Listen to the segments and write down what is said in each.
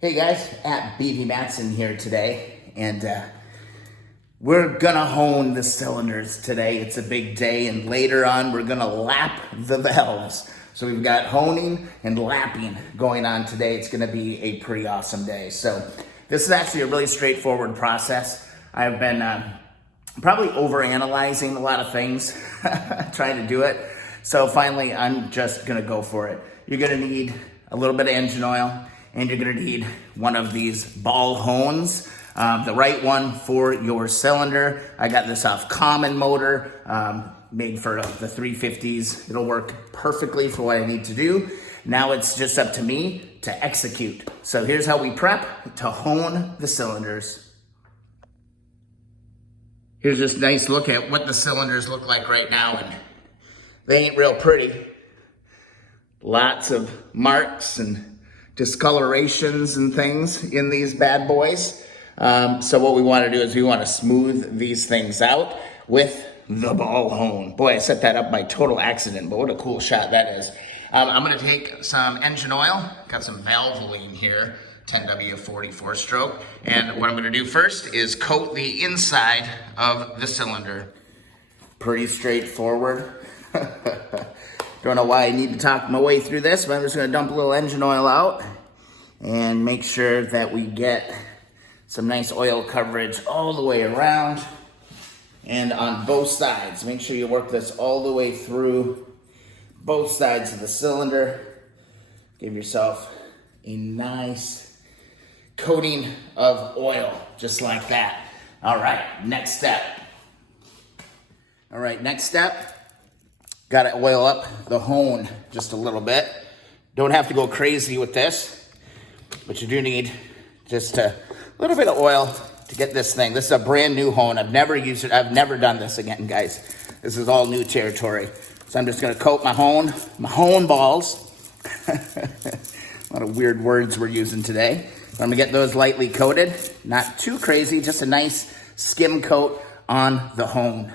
Hey guys, at BV Matson here today, and we're gonna hone the cylinders today. It's a big day, and later on we're gonna lap the valves. So we've got honing and lapping going on today. It's gonna be a pretty awesome day. So this is actually a really straightforward process. I've been probably overanalyzing a lot of things, trying to do it. So finally, I'm just gonna go for it. You're gonna need a little bit of engine oil, and you're gonna need one of these ball hones, the right one for your cylinder. I got this off Common Motor, made for the 350s. It'll work perfectly for what I need to do. Now it's just up to me to execute. So here's how we prep to hone the cylinders. Here's this nice look at what the cylinders look like right now, and they ain't real pretty. Lots of marks and discolorations and things in these bad boys. So what we want to do is we want to smooth these things out with the ball hone. Boy, I set that up by total accident, but what a cool shot that is. I'm going to take some engine oil, got some Valvoline here, 10W40 4-stroke, and what I'm going to do first is coat the inside of the cylinder. Pretty straightforward. Don't know why I need to talk my way through this, but I'm just gonna dump a little engine oil out and make sure that we get some nice oil coverage all the way around and on both sides. Make sure you work this all the way through both sides of the cylinder. Give yourself a nice coating of oil, just like that. All right, next step. Got to oil up the hone just a little bit. Don't have to go crazy with this, but you do need just a little bit of oil to get this thing. This is a brand new hone. I've never used it. I've never done this again, guys. This is all new territory. So I'm just going to coat my hone balls. A lot of weird words we're using today. I'm going to get those lightly coated. Not too crazy, just a nice skim coat on the hone.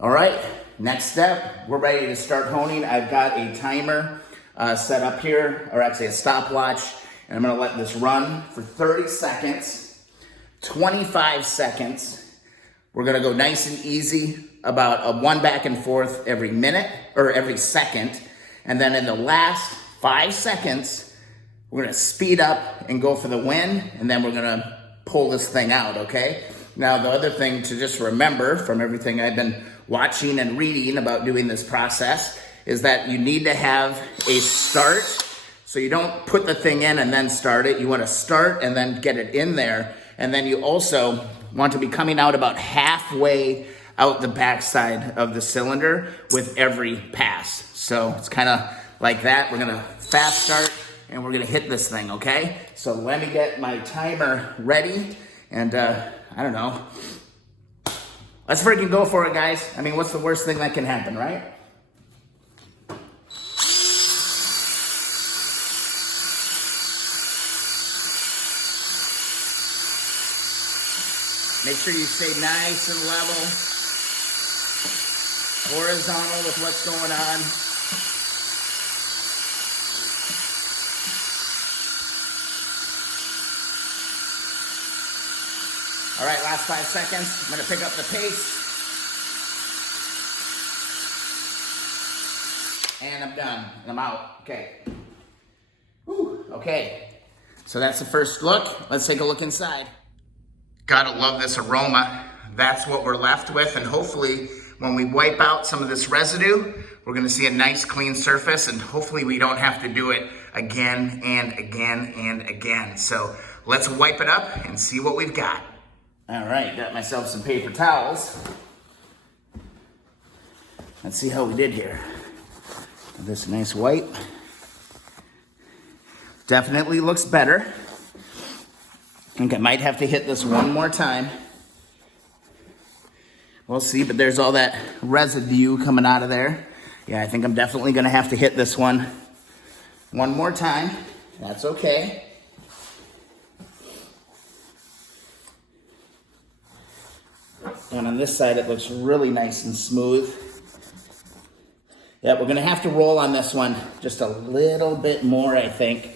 All right. Next step, we're ready to start honing. I've got a timer set up here, or actually a stopwatch, and I'm gonna let this run for 30 seconds, 25 seconds. We're gonna go nice and easy, about a one back and forth every minute, or every second. And then in the last 5 seconds, we're gonna speed up and go for the win, and then we're gonna pull this thing out, okay? Now, the other thing to just remember from everything I've been watching and reading about doing this process is that you need to have a start. So you don't put the thing in and then start it. You want to start and then get it in there. And then you also want to be coming out about halfway out the backside of the cylinder with every pass. So it's kind of like that. We're going to fast start and we're going to hit this thing, okay? So let me get my timer ready and I don't know. Let's freaking go for it, guys. I mean, what's the worst thing that can happen, right? Make sure you stay nice and level, horizontal with what's going on. All right, last 5 seconds. I'm gonna pick up the pace. And I'm done, and I'm out, okay. Whew, okay, so that's the first look. Let's take a look inside. Gotta love this aroma. That's what we're left with, and hopefully when we wipe out some of this residue, we're gonna see a nice clean surface, and hopefully we don't have to do it again and again and again. So let's wipe it up and see what we've got. All right, got myself some paper towels. Let's see how we did here. This nice wipe. Definitely looks better. I think I might have to hit this one more time. We'll see, but there's all that residue coming out of there. Yeah, I think I'm definitely gonna have to hit this one more time. That's okay. And on this side, it looks really nice and smooth. Yeah, we're gonna have to roll on this one just a little bit more, I think,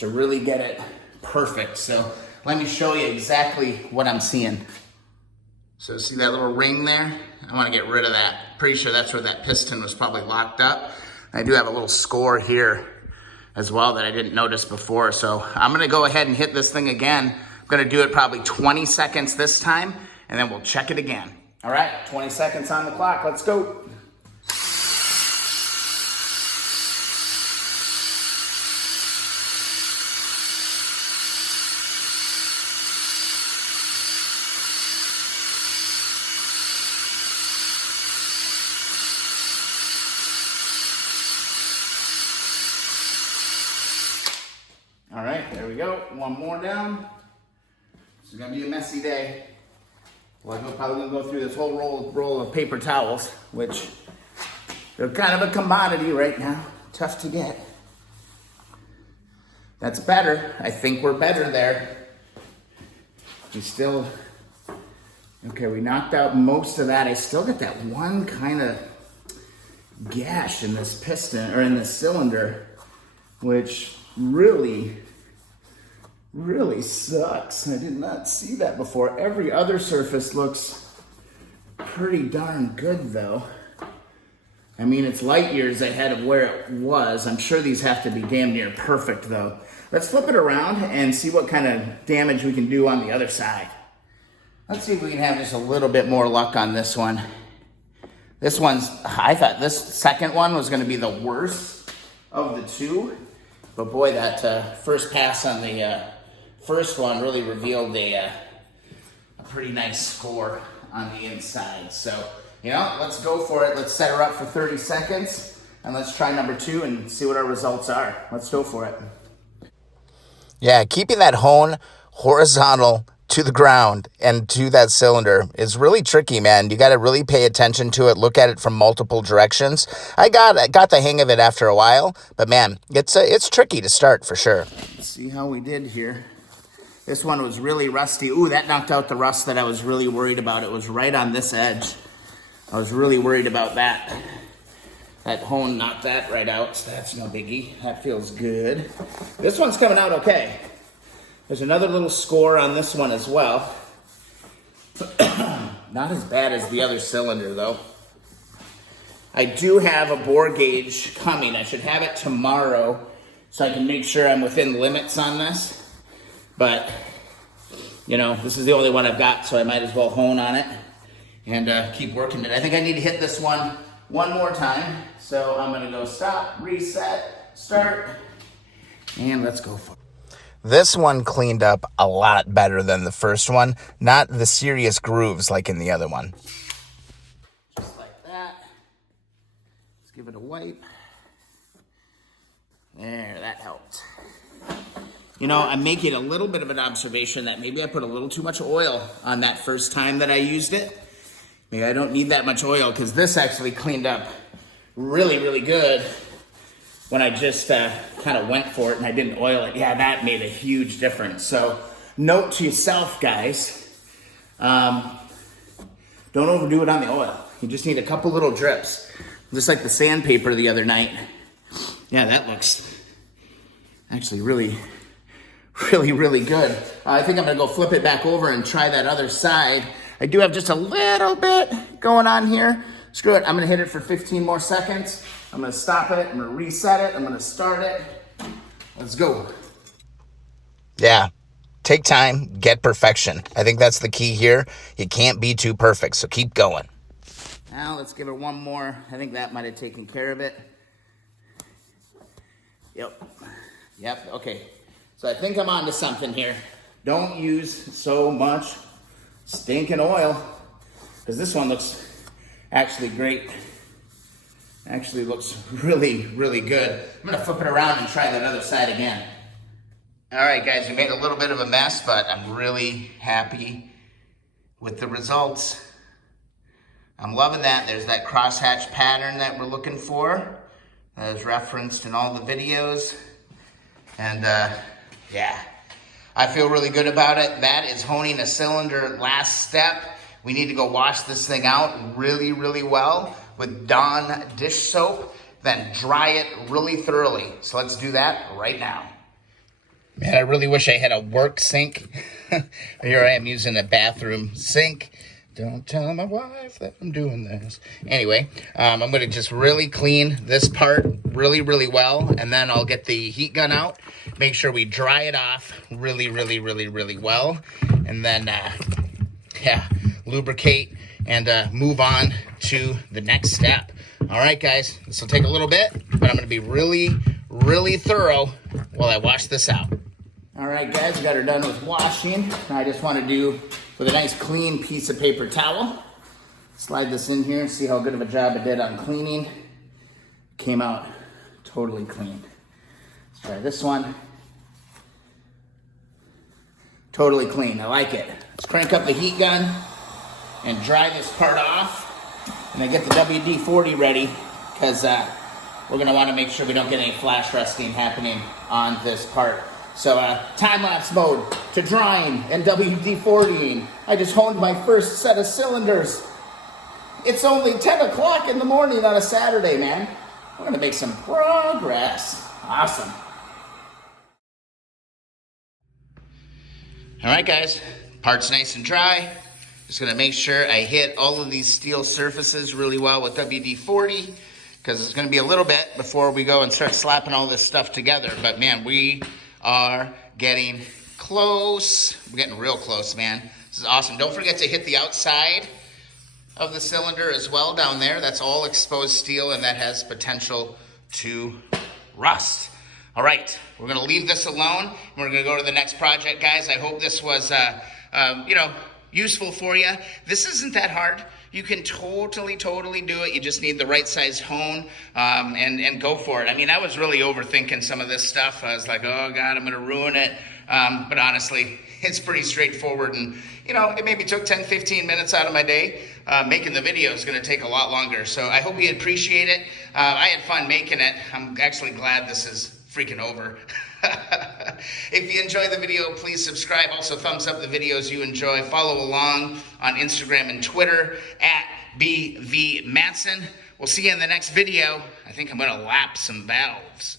to really get it perfect. So let me show you exactly what I'm seeing. So see that little ring there? I want to get rid of that. Pretty sure that's where that piston was probably locked up. I do have a little score here as well that I didn't notice before. So I'm gonna go ahead and hit this thing again. I'm gonna do it probably 20 seconds this time, and then we'll check it again. All right, 20 seconds on the clock, let's go. All right, there we go. One more down. This is gonna be a messy day. Well, I'm probably gonna go through this whole roll of paper towels, which they're kind of a commodity right now. Tough to get. That's better. I think we're better there. We still, okay, we knocked out most of that. I still get that one kind of gash in this piston, or in this cylinder, which really sucks. I did not see that before. Every other surface looks pretty darn good though. I mean, it's light years ahead of where it was. I'm sure these have to be damn near perfect though. Let's flip it around and see what kind of damage we can do on the other side. Let's see if we can have just a little bit more luck on this one. This one's, I thought this second one was gonna be the worst of the two. But boy, that first pass on the first one really revealed a pretty nice score on the inside. So, you know, let's go for it. Let's set her up for 30 seconds and let's try number 2 and see what our results are. Let's go for it. Yeah, keeping that hone horizontal to the ground and to that cylinder is really tricky, man. You got to really pay attention to it, look at it from multiple directions. I got the hang of it after a while, but man, it's tricky to start for sure. Let's see how we did here. This one was really rusty. Ooh, that knocked out the rust that I was really worried about. It was right on this edge. I was really worried about that. That hone knocked that right out, so that's no biggie. That feels good. This one's coming out okay. There's another little score on this one as well. Not as bad as the other cylinder though. I do have a bore gauge coming. I should have it tomorrow so I can make sure I'm within limits on this. But, you know, this is the only one I've got, so I might as well hone on it and keep working it. I think I need to hit this one more time. So I'm gonna go stop, reset, start, and let's go for it. This one cleaned up a lot better than the first one, not the serious grooves like in the other one. Just like that. Let's give it a wipe. There, that helped. You know, I'm making a little bit of an observation that maybe I put a little too much oil on that first time that I used it. Maybe I don't need that much oil because this actually cleaned up really good when I just kind of went for it and I didn't oil it. Yeah, that made a huge difference. So note to yourself, guys, don't overdo it on the oil. You just need a couple little drips. Just like the sandpaper the other night. Yeah, that looks actually really good. I think I'm gonna go flip it back over and try that other side. I do have just a little bit going on here. Screw it, I'm gonna hit it for 15 more seconds. I'm gonna stop it, I'm gonna reset it, I'm gonna start it. Let's go. Yeah, take time, get perfection. I think that's the key here. You can't be too perfect, so keep going. Now let's give it one more. I think that might have taken care of it. Yep, okay. So I think I'm onto something here. Don't use so much stinking oil, because this one looks actually great. Actually looks really good. I'm gonna flip it around and try that other side again. All right, guys, we made a little bit of a mess, but I'm really happy with the results. I'm loving that. There's that crosshatch pattern that we're looking for. That is referenced in all the videos. And yeah, I feel really good about it. That is honing a cylinder last step. We need to go wash this thing out really well with Dawn dish soap, then dry it really thoroughly. So let's do that right now. Man, I really wish I had a work sink. Here I am using a bathroom sink. Don't tell my wife that I'm doing this. Anyway, I'm going to just really clean this part really, really well. And then I'll get the heat gun out. Make sure we dry it off really, really, really, really well. And then, lubricate and move on to the next step. All right, guys, this will take a little bit, but I'm going to be really, really thorough while I wash this out. All right, guys, we got her done with washing. I just want to do with a nice clean piece of paper towel. Slide this in here and see how good of a job I did on cleaning. Came out totally clean. Let's try this one. Totally clean, I like it. Let's crank up the heat gun and dry this part off. And then get the WD-40 ready, because we're gonna wanna make sure we don't get any flash rusting happening on this part. So time-lapse mode to drying and WD-40ing. I just honed my first set of cylinders. It's only 10 o'clock in the morning on a Saturday, man. We're gonna make some progress. Awesome. All right, guys, part's nice and dry. Just gonna make sure I hit all of these steel surfaces really well with WD-40, because it's gonna be a little bit before we go and start slapping all this stuff together. But man, we are getting close. We're getting real close, man. This is awesome. Don't forget to hit the outside of the cylinder as well down there. That's all exposed steel, and that has potential to rust. All right, we're gonna leave this alone. We're gonna go to the next project, guys. I hope this was, useful for you. This isn't that hard. You can totally do it. You just need the right size hone and go for it. I mean, I was really overthinking some of this stuff. I was like, oh God, I'm gonna ruin it. But honestly, it's pretty straightforward. And it maybe took 10, 15 minutes out of my day. Making the video is gonna take a lot longer. So I hope you appreciate it. I had fun making it. I'm actually glad this is freaking over. If you enjoy the video, please subscribe. Also, thumbs up the videos you enjoy. Follow along on Instagram and Twitter at BVMatson. We'll see you in the next video. I think I'm going to lap some valves.